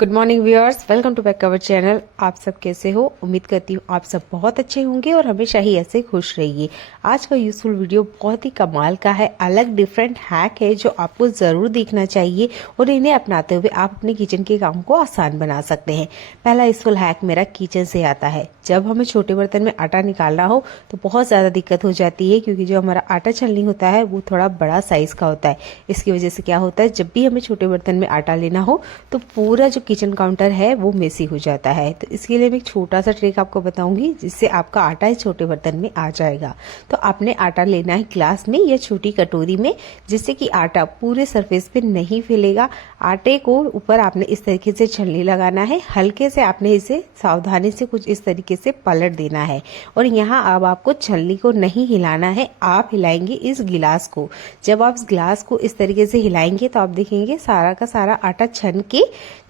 Good morning viewers, welcome to back our channel. आप सब कैसे हो? उम्मीद करती हूँ आप सब बहुत अच्छे होंगे और हमेशा ही ऐसे खुश रहिए। आज का यूजफुल वीडियो बहुत ही कमाल का है, अलग डिफरेंट हैक है जो आपको जरूर देखना चाहिए और इन्हें अपनाते हुए आप अपने किचन के काम को आसान बना सकते हैं। पहला यूजफुल हैक मेरा किचन से आता है। जब हमें छोटे बर्तन में आटा निकालना हो तो बहुत ज्यादा दिक्कत हो जाती है, क्योंकि जो हमारा आटा छलनी होता है वो थोड़ा बड़ा साइज का होता है। इसकी वजह से क्या होता है, जब भी हमें छोटे बर्तन में आटा लेना हो तो पूरा जो किचन काउंटर है वो मेसी हो जाता है। तो इसके लिए मैं एक छोटा सा ट्रिक आपको बताऊंगी जिससे आपका आटा इस छोटे बर्तन में आ जाएगा। तो आपने आटा लेना है ग्लास में या छोटी कटोरी में, जिससे कि आटा पूरे सरफेस पे नहीं फैलेगा। आटे को ऊपर आपने इस तरीके से छलनी लगाना है, हल्के से आपने इसे सावधानी से कुछ इस तरीके से पलट देना है। और यहाँ अब आपको छलनी को नहीं हिलाना है, आप हिलाएंगे इस गिलास को। जब आप इस गिलास को इस तरीके से हिलाएंगे तो आप देखेंगे सारा का सारा आटा छन के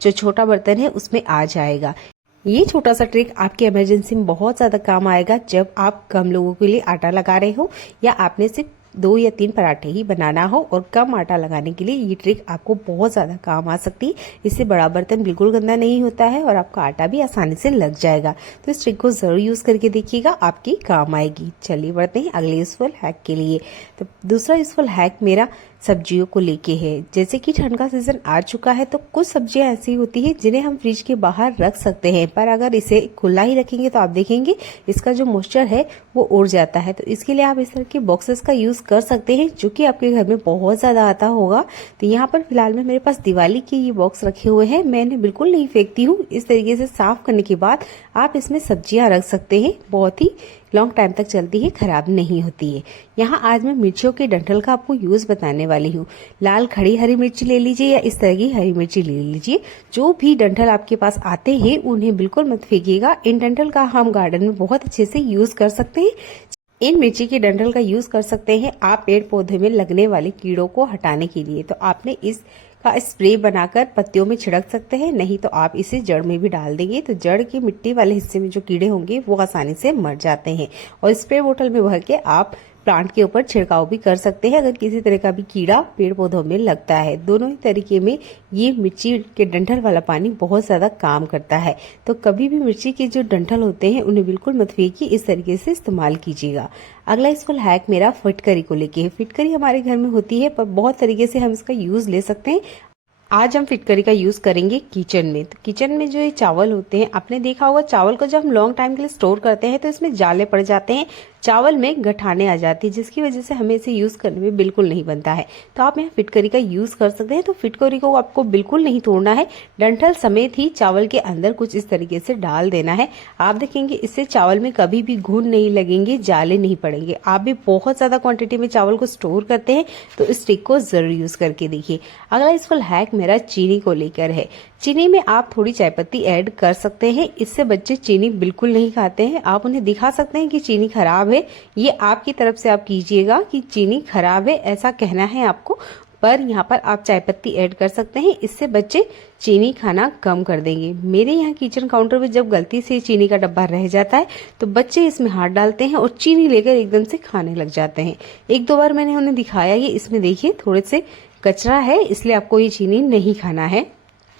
जो छोटा बर्तन है उसमें आ जाएगा। ये छोटा सा ट्रिक आपकी इमरजेंसी में बहुत ज्यादा काम आएगा, जब आप कम लोगों के लिए आटा लगा रहे हो या आपने सिर्फ 2 या 3 पराठे ही बनाना हो और कम आटा लगाने के लिए ये ट्रिक आपको बहुत ज्यादा काम आ सकती है। इससे बड़ा बर्तन बिल्कुल गंदा नहीं होता है और आपका आटा भी आसानी से लग जाएगा। तो इस ट्रिक को जरूर यूज करके देखिएगा, आपकी काम आएगी। चलिए बढ़ते हैं अगले यूजफुल हैक के लिए। तो दूसरा यूजफुल हैक मेरा सब्जियों को लेके है। जैसे कि ठंड का सीजन आ चुका है तो कुछ सब्जियां ऐसी होती है जिन्हें हम फ्रिज के बाहर रख सकते हैं, पर अगर इसे खुला ही रखेंगे तो आप देखेंगे इसका जो मॉइस्चर है वो उड़ जाता है। तो इसके लिए आप इस तरह के बॉक्सेस का यूज कर सकते हैं, जो कि आपके घर में बहुत ज्यादा आता होगा। तो यहाँ पर फिलहाल में मेरे पास दिवाली के ये बॉक्स रखे हुए हैं, मैं इन्हें बिल्कुल नहीं फेंकती हूँ। इस तरीके से साफ करने के बाद आप इसमें सब्जियां रख सकते हैं, बहुत ही लॉन्ग टाइम तक चलती है, खराब नहीं होती है। यहाँ आज मैं मिर्चियों के डंठल का आपको यूज बताने वाली हूँ। लाल खड़ी हरी मिर्ची ले लीजिए या इस तरह की हरी मिर्ची ले लीजिए। जो भी डंठल आपके पास आते हैं उन्हें बिल्कुल मत फेंकिएगा। इन डंठल का हम गार्डन में बहुत अच्छे से यूज कर सकते हैं। इन मिर्ची के डंठल का यूज कर सकते हैं आप पेड़ पौधे में लगने वाले कीड़ों को हटाने के लिए। तो आपने इस का स्प्रे बनाकर पत्तियों में छिड़क सकते हैं, नहीं तो आप इसे जड़ में भी डाल देंगे तो जड़ के मिट्टी वाले हिस्से में जो कीड़े होंगे वो आसानी से मर जाते हैं। और स्प्रे बोतल में भर के आप प्लांट के ऊपर छिड़काव भी कर सकते हैं अगर किसी तरह का भी कीड़ा पेड़ पौधों में लगता है। दोनों ही तरीके में ये मिर्ची के डंठल वाला पानी बहुत ज्यादा काम करता है। तो कभी भी मिर्ची के जो डंठल होते हैं उन्हें बिल्कुल मत फेंकिए, इस तरीके से इस्तेमाल कीजिएगा। अगला यूजफुल हैक मेरा फिटकरी को लेके है। फिटकरी हमारे घर में होती है, पर बहुत तरीके से हम इसका यूज ले सकते हैं। आज हम फिटकरी का यूज करेंगे किचन में। तो किचन में जो ये चावल होते हैं, आपने देखा होगा चावल को जब हम लॉन्ग टाइम के लिए स्टोर करते हैं तो इसमें जाले पड़ जाते हैं, चावल में गठाने आ जाती है, जिसकी वजह से हमें इसे यूज करने में बिल्कुल नहीं बनता है। तो आप यहाँ फिटकरी का यूज कर सकते हैं। तो फिटकरी को आपको बिल्कुल नहीं तोड़ना है, डंठल समेत ही चावल के अंदर कुछ इस तरीके से डाल देना है। आप देखेंगे इससे चावल में कभी भी घुन नहीं लगेंगे, जाले नहीं पड़ेंगे। आप भी बहुत ज्यादा क्वांटिटी में चावल को स्टोर करते हैं तो इस ट्रिक को जरूर यूज करके देखिए। अगला यूजफुल हैक मेरा चीनी को लेकर है। चीनी में आप थोड़ी चाय पत्ती ऐड कर सकते हैं, इससे बच्चे चीनी बिल्कुल नहीं खाते हैं। आप उन्हें दिखा सकते हैं कि चीनी खराब है, ये आपकी तरफ से आप कीजिएगा कि चीनी खराब है ऐसा कहना है आपको, पर यहाँ पर आप चाय पत्ती ऐड कर सकते हैं, इससे बच्चे चीनी खाना कम कर देंगे। मेरे यहाँ किचन काउंटर पे जब गलती से चीनी का डब्बा रह जाता है तो बच्चे इसमें हाथ डालते हैं और चीनी लेकर एकदम से खाने लग जाते हैं। 1-2 बार मैंने उन्हें दिखाया, ये इसमें देखिए थोड़े से कचरा है, इसलिए आपको ये चीनी नहीं खाना है।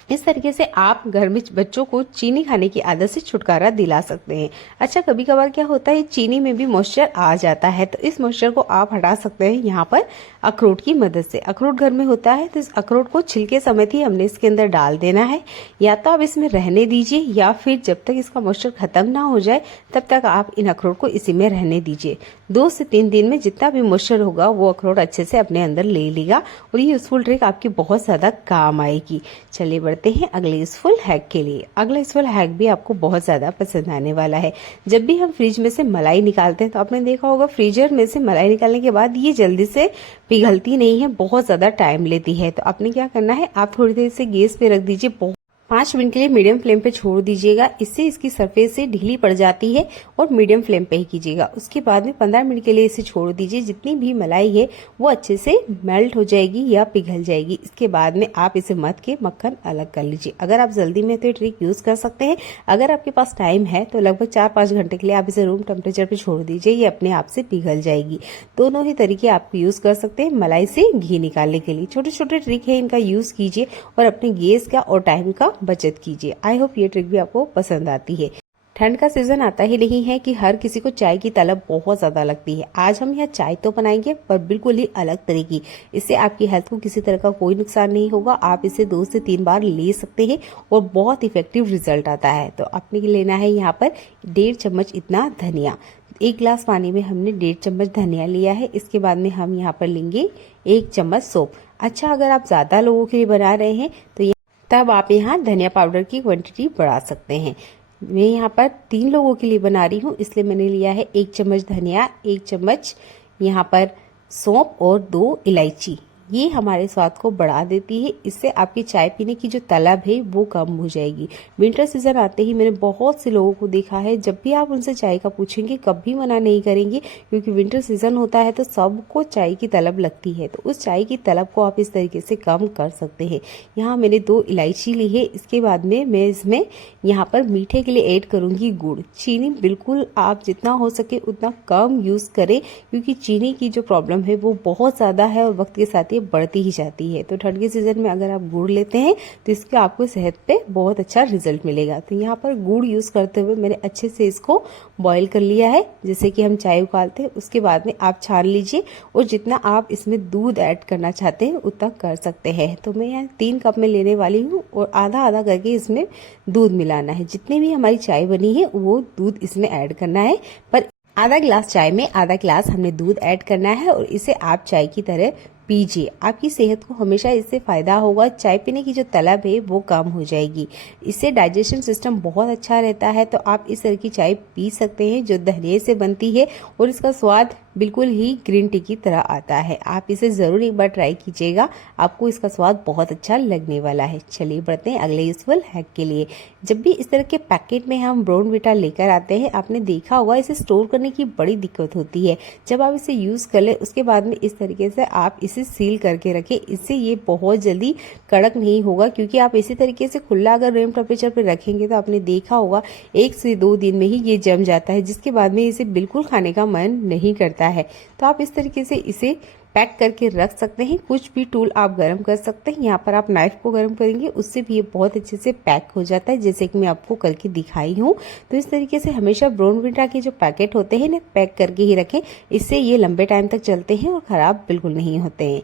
इस तरीके से आप घर में बच्चों को चीनी खाने की आदत से छुटकारा दिला सकते हैं। अच्छा, कभी कभार क्या होता है चीनी में भी मॉइस्चर आ जाता है, तो इस मॉइस्चर को आप हटा सकते हैं यहाँ पर अखरोट की मदद से। अखरोट घर में होता है तो इस अखरोट को छिलके समेत ही हमने इसके अंदर डाल देना है। या तो आप इसमें रहने दीजिए या फिर जब तक इसका मॉइस्चर खत्म ना हो जाए तब तक आप इन अखरोट को इसी में रहने दीजिए। 2 से 3 दिन में जितना भी मॉइस्चर होगा वो अखरोट अच्छे से अपने अंदर ले लेगा और ये यूजफुल ट्रिक आपकी बहुत ज्यादा काम आएगी। चलिए बढ़ते हैं अगले यूजफुल हैक के लिए। अगला यूजफुल हैक भी आपको बहुत ज्यादा पसंद आने वाला है। जब भी हम फ्रिज में से मलाई निकालते हैं तो आपने देखा होगा फ्रीजर में से मलाई निकालने के बाद ये जल्दी से पिघलती नहीं है, बहुत ज्यादा टाइम लेती है। तो आपने क्या करना है, आप थोड़ी देर से गैस पे रख दीजिए, 5 मिनट के लिए मीडियम फ्लेम पे छोड़ दीजिएगा, इससे इसकी सरफेस से ढीली पड़ जाती है। और मीडियम फ्लेम पे ही कीजिएगा। उसके बाद में 15 मिनट के लिए इसे छोड़ दीजिए, जितनी भी मलाई है वो अच्छे से मेल्ट हो जाएगी या पिघल जाएगी। इसके बाद में आप इसे मथ के मक्खन अलग कर लीजिए। अगर आप जल्दी में तो ये ट्रिक यूज कर सकते हैं, अगर आपके पास टाइम है तो लगभग 4-5 घंटे के लिए आप इसे रूम टेम्परेचर पे छोड़ दीजिए, ये अपने आप से पिघल जाएगी। दोनों ही तरीके आप यूज कर सकते हैं मलाई से घी निकालने के लिए। छोटे छोटे ट्रिक है, इनका यूज कीजिए और अपने गैस का और टाइम का बचत कीजिए। आई होप ये ट्रिक भी आपको पसंद आती है। ठंड का सीजन आता ही नहीं है कि हर किसी को चाय की तलब बहुत ज्यादा लगती है। आज हम यहाँ चाय तो बनाएंगे पर बिल्कुल ही अलग तरह की। इससे आपकी हेल्थ को किसी तरह का कोई नुकसान नहीं होगा। आप इसे 2 से 3 बार ले सकते हैं और बहुत इफेक्टिव रिजल्ट आता है। तो आपने लेना है यहाँ पर 1.5 चम्मच इतना धनिया। 1 गिलास पानी में हमने 1.5 चम्मच धनिया लिया है। इसके बाद में हम यहाँ पर लेंगे 1 चम्मच सौंफ। अच्छा, अगर आप ज्यादा लोगों के लिए बना रहे हैं तो तब आप यहाँ धनिया पाउडर की क्वांटिटी बढ़ा सकते हैं। मैं यहाँ पर 3 लोगों के लिए बना रही हूँ, इसलिए मैंने लिया है 1 चम्मच धनिया, 1 चम्मच यहाँ पर सौंफ और 2 इलायची। ये हमारे स्वाद को बढ़ा देती है। इससे आपकी चाय पीने की जो तलब है वो कम हो जाएगी। विंटर सीजन आते ही मैंने बहुत से लोगों को देखा है, जब भी आप उनसे चाय का पूछेंगे कभी मना नहीं करेंगे, क्योंकि विंटर सीजन होता है तो सबको चाय की तलब लगती है। तो उस चाय की तलब को आप इस तरीके से कम कर सकते हैं। यहाँ मैंने 2 इलायची ली है। इसके बाद में मैं इसमें यहाँ पर मीठे के लिए ऐड करूंगी गुड़। चीनी बिल्कुल आप जितना हो सके उतना कम यूज करें, क्योंकि चीनी की जो प्रॉब्लम है वो बहुत ज्यादा है और वक्त के साथ बढ़ती ही जाती है। तो ठंड के सीजन में अगर आप गुड़ लेते हैं तो इसके आपको सेहत पे बहुत अच्छा रिजल्ट मिलेगा। तो यहाँ पर गुड़ यूज करते हुए मैंने अच्छे से इसको बॉईल कर लिया है, जैसे कि हम चाय उबालते हैं। उसके बाद में आप छान लीजिए और जितना आप इसमें दूध ऐड करना चाहते हैं उतना कर सकते हैं। तो मैं यहाँ 3 कप में लेने वाली हूँ और आधा आधा करके इसमें दूध मिलाना है। जितनी भी हमारी चाय बनी है वो दूध इसमें ऐड करना है। पर आधा गिलास चाय में आधा गिलास हमने दूध ऐड करना है और इसे आप चाय की तरह पीजिए। आपकी सेहत को हमेशा इससे फायदा होगा। चाय पीने की जो तलब है वो कम हो जाएगी। इससे डाइजेशन सिस्टम बहुत अच्छा रहता है। तो आप इस तरह की चाय पी सकते हैं जो धनिये से बनती है और इसका स्वाद बिल्कुल ही ग्रीन टी की तरह आता है। आप इसे जरूर एक बार ट्राई कीजिएगा, आपको इसका स्वाद बहुत अच्छा लगने वाला है। चलिए बढ़ते हैं अगले यूजफुल हैक के लिए। जब भी इस तरह के पैकेट में हम बॉर्नविटा लेकर आते हैं, आपने देखा होगा इसे स्टोर करने की बड़ी दिक्कत होती है। जब आप इसे यूज कर ले उसके बाद में इस तरीके से आप इसे सील करके रखें। इससे ये बहुत जल्दी कड़क नहीं होगा, क्योंकि आप इसी तरीके से खुला अगर रूम टेम्परेचर पर रखेंगे तो आपने देखा होगा 1 से 2 दिन में ही ये जम जाता है, जिसके बाद में इसे बिल्कुल खाने का मन नहीं करता है। तो आप इस तरीके से इसे पैक करके रख सकते हैं। कुछ भी टूल आप गरम कर सकते हैं। यहाँ पर आप नाइफ को गरम करेंगे, उससे भी ये बहुत अच्छे से पैक हो जाता है, जैसे कि मैं आपको करके दिखाई हूँ। तो इस तरीके से हमेशा बॉर्नविटा के जो पैकेट होते हैं ना, पैक करके ही रखें। इससे ये लंबे टाइम तक चलते हैं और खराब बिल्कुल नहीं होते हैं।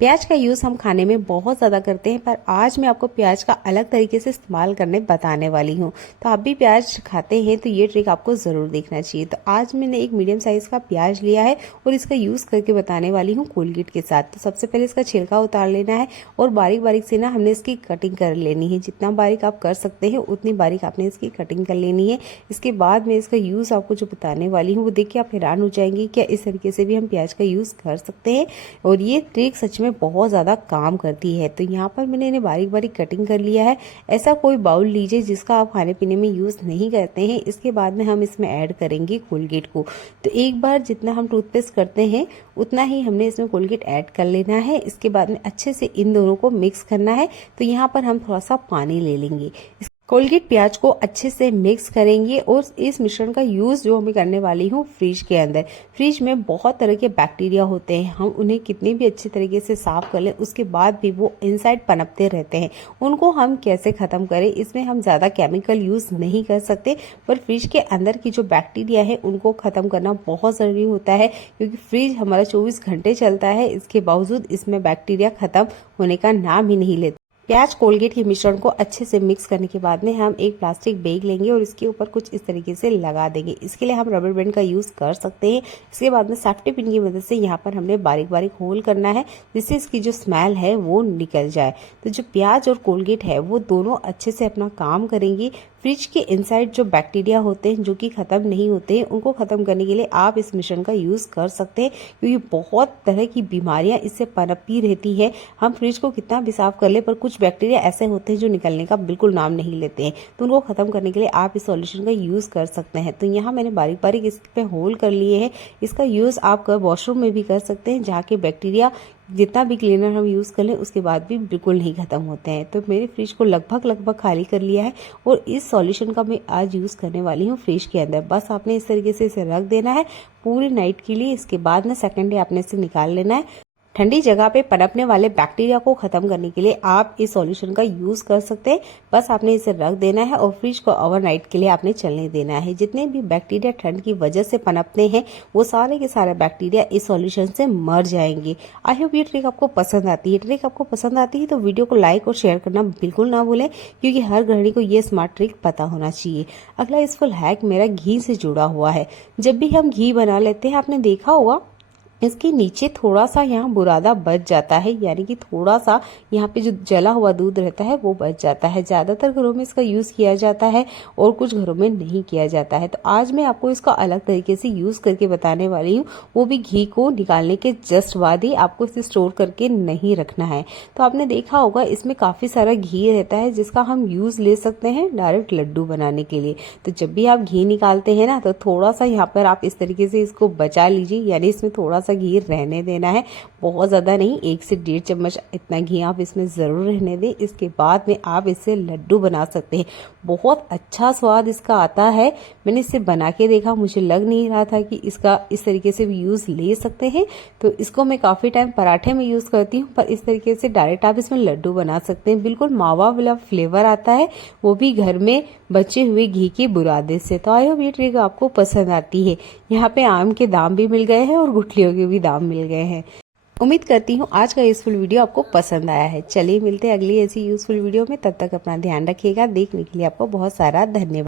प्याज का यूज हम खाने में बहुत ज्यादा करते हैं, पर आज मैं आपको प्याज का अलग तरीके से इस्तेमाल करने बताने वाली हूँ। तो आप भी प्याज खाते हैं तो ये ट्रिक आपको जरूर देखना चाहिए। तो आज मैंने एक मीडियम साइज का प्याज लिया है और इसका यूज करके बताने वाली हूँ कोलगेट के साथ। तो सबसे पहले इसका छिलका उतार लेना है और बारीक बारीक से ना हमने इसकी कटिंग कर लेनी है। जितना बारीक आप कर सकते हैं उतनी बारीक आपने इसकी कटिंग कर लेनी है। इसके बाद में इसका यूज आपको जो बताने वाली हूँ वो देख के आप हैरान हो जाएंगे, क्या इस तरीके से भी हम प्याज का यूज कर सकते हैं। और ये ट्रिक सच में बहुत ज्यादा काम करती है। तो यहाँ पर मैंने इन्हें बारीक बारीक कटिंग कर लिया है। ऐसा कोई बाउल लीजिए जिसका आप खाने पीने में यूज नहीं करते हैं। इसके बाद में हम इसमें ऐड करेंगे कोलगेट को। तो एक बार जितना हम टूथपेस्ट करते हैं उतना ही हमने इसमें कोलगेट ऐड कर लेना है। इसके बाद में अच्छे से इन दोनों को मिक्स करना है। तो यहाँ पर हम थोड़ा सा पानी ले लेंगे। कोलगेट प्याज को अच्छे से मिक्स करेंगे और इस मिश्रण का यूज जो मैं करने वाली हूँ फ्रिज के अंदर। फ्रिज में बहुत तरह के बैक्टीरिया होते हैं, हम उन्हें कितने भी अच्छे तरीके से साफ कर लें उसके बाद भी वो इनसाइड पनपते रहते हैं। उनको हम कैसे खत्म करें, इसमें हम ज्यादा केमिकल यूज नहीं कर सकते, पर फ्रिज के अंदर की जो बैक्टीरिया है उनको खत्म करना बहुत जरूरी होता है, क्योंकि फ्रिज हमारा 24 घंटे चलता है। इसके बावजूद इसमें बैक्टीरिया खत्म होने का नाम ही नहीं लेता। प्याज कोलगेट के मिश्रण को अच्छे से मिक्स करने के बाद में हम एक प्लास्टिक बैग लेंगे और इसके ऊपर कुछ इस तरीके से लगा देंगे। इसके लिए हम रबर बैंड का यूज कर सकते हैं। इसके बाद में सेफ्टी पिन की मदद से यहाँ पर हमने बारीक बारीक होल करना है, जिससे इसकी जो स्मेल है वो निकल जाए। तो जो प्याज और कोलगेट है वो दोनों अच्छे से अपना काम करेंगे। फ्रिज के इनसाइड जो बैक्टीरिया होते हैं जो कि खत्म नहीं होते हैं, उनको खत्म करने के लिए आप इस मिश्रण का यूज कर सकते हैं, क्योंकि बहुत तरह की बीमारियां इससे पनपती रहती है। हम फ्रिज को कितना भी साफ कर ले पर कुछ बैक्टीरिया ऐसे होते हैं जो निकलने का बिल्कुल नाम नहीं लेते हैं। तो उनको खत्म करने के लिए आप इस सॉल्यूशन का यूज कर सकते हैं। तो यहाँ मैंने बारीक बारीक इस पे होल कर लिए हैं। इसका यूज आप वॉशरूम में भी कर सकते हैं, जहाँ के बैक्टीरिया जितना भी क्लीनर हम यूज कर लें उसके बाद भी बिल्कुल नहीं खत्म होते हैं। तो मेरे फ्रिज को लगभग खाली कर लिया है और इस सॉल्यूशन का मैं आज यूज करने वाली हूँ फ्रिज के अंदर। बस आपने इस तरीके से इसे रख देना है पूरी नाइट के लिए। इसके बाद ना सेकंड डे आपने इसे निकाल लेना है। ठंडी जगह पे पनपने वाले बैक्टीरिया को खत्म करने के लिए आप इस सॉल्यूशन का यूज कर सकते हैं। बस आपने इसे रख देना है और फ्रिज को ओवरनाइट के लिए आपने चलने देना है। जितने भी बैक्टीरिया ठंड की वजह से पनपते हैं वो सारे के सारे बैक्टीरिया इस सॉल्यूशन से मर जाएंगे। आई होप ये ट्रिक आपको पसंद आती है। ट्रिक आपको पसंद आती है तो वीडियो को लाइक और शेयर करना बिल्कुल ना भूलें, क्योंकि हर गृहिणी को ये स्मार्ट ट्रिक पता होना चाहिए। अगला यूजफुल हैक मेरा घी से जुड़ा हुआ है। जब भी हम घी बना लेते हैं, आपने देखा होगा इसके नीचे थोड़ा सा यहाँ बुरादा बच जाता है, यानी कि थोड़ा सा यहाँ पे जो जला हुआ दूध रहता है वो बच जाता है। ज्यादातर घरों में इसका यूज किया जाता है और कुछ घरों में नहीं किया जाता है। तो आज मैं आपको इसका अलग तरीके से यूज करके बताने वाली हूँ, वो भी घी को निकालने के जस्ट बाद ही। आपको इसे स्टोर करके नहीं रखना है। तो आपने देखा होगा इसमें काफी सारा घी रहता है जिसका हम यूज ले सकते हैं डायरेक्ट लड्डू बनाने के लिए। तो जब भी आप घी निकालते हैं ना, तो थोड़ा सा यहाँ पर आप इस तरीके से इसको बचा लीजिए, यानी इसमें थोड़ा सा घी रहने देना है, बहुत ज्यादा नहीं। 1 से 1.5 चम्मच इतना घी आप इसमें जरूर रहने दें। इसके बाद में आप इससे लड्डू बना सकते हैं। बहुत अच्छा स्वाद इसका आता है। मैंने इसे बना के देखा, मुझे लग नहीं रहा था कि इसका इस तरीके से भी यूज ले सकते हैं। तो इसको मैं काफी टाइम पराठे में यूज करती हूँ, पर इस तरीके से डायरेक्ट आप इसमें लड्डू बना सकते हैं। बिल्कुल मावा वाला फ्लेवर आता है, वो भी घर में बचे हुए घी के बुरादे से। तो आई होप ये ट्रिक आपको पसंद आती है। यहाँ पे आम के दाम भी मिल गए हैं और गुठलियों के भी दाम मिल गए हैं। उम्मीद करती हूँ आज का यूजफुल वीडियो आपको पसंद आया है। चलिए मिलते हैं अगली ऐसी यूजफुल वीडियो में। तब तक अपना ध्यान रखिएगा। देखने के लिए आपको बहुत सारा धन्यवाद।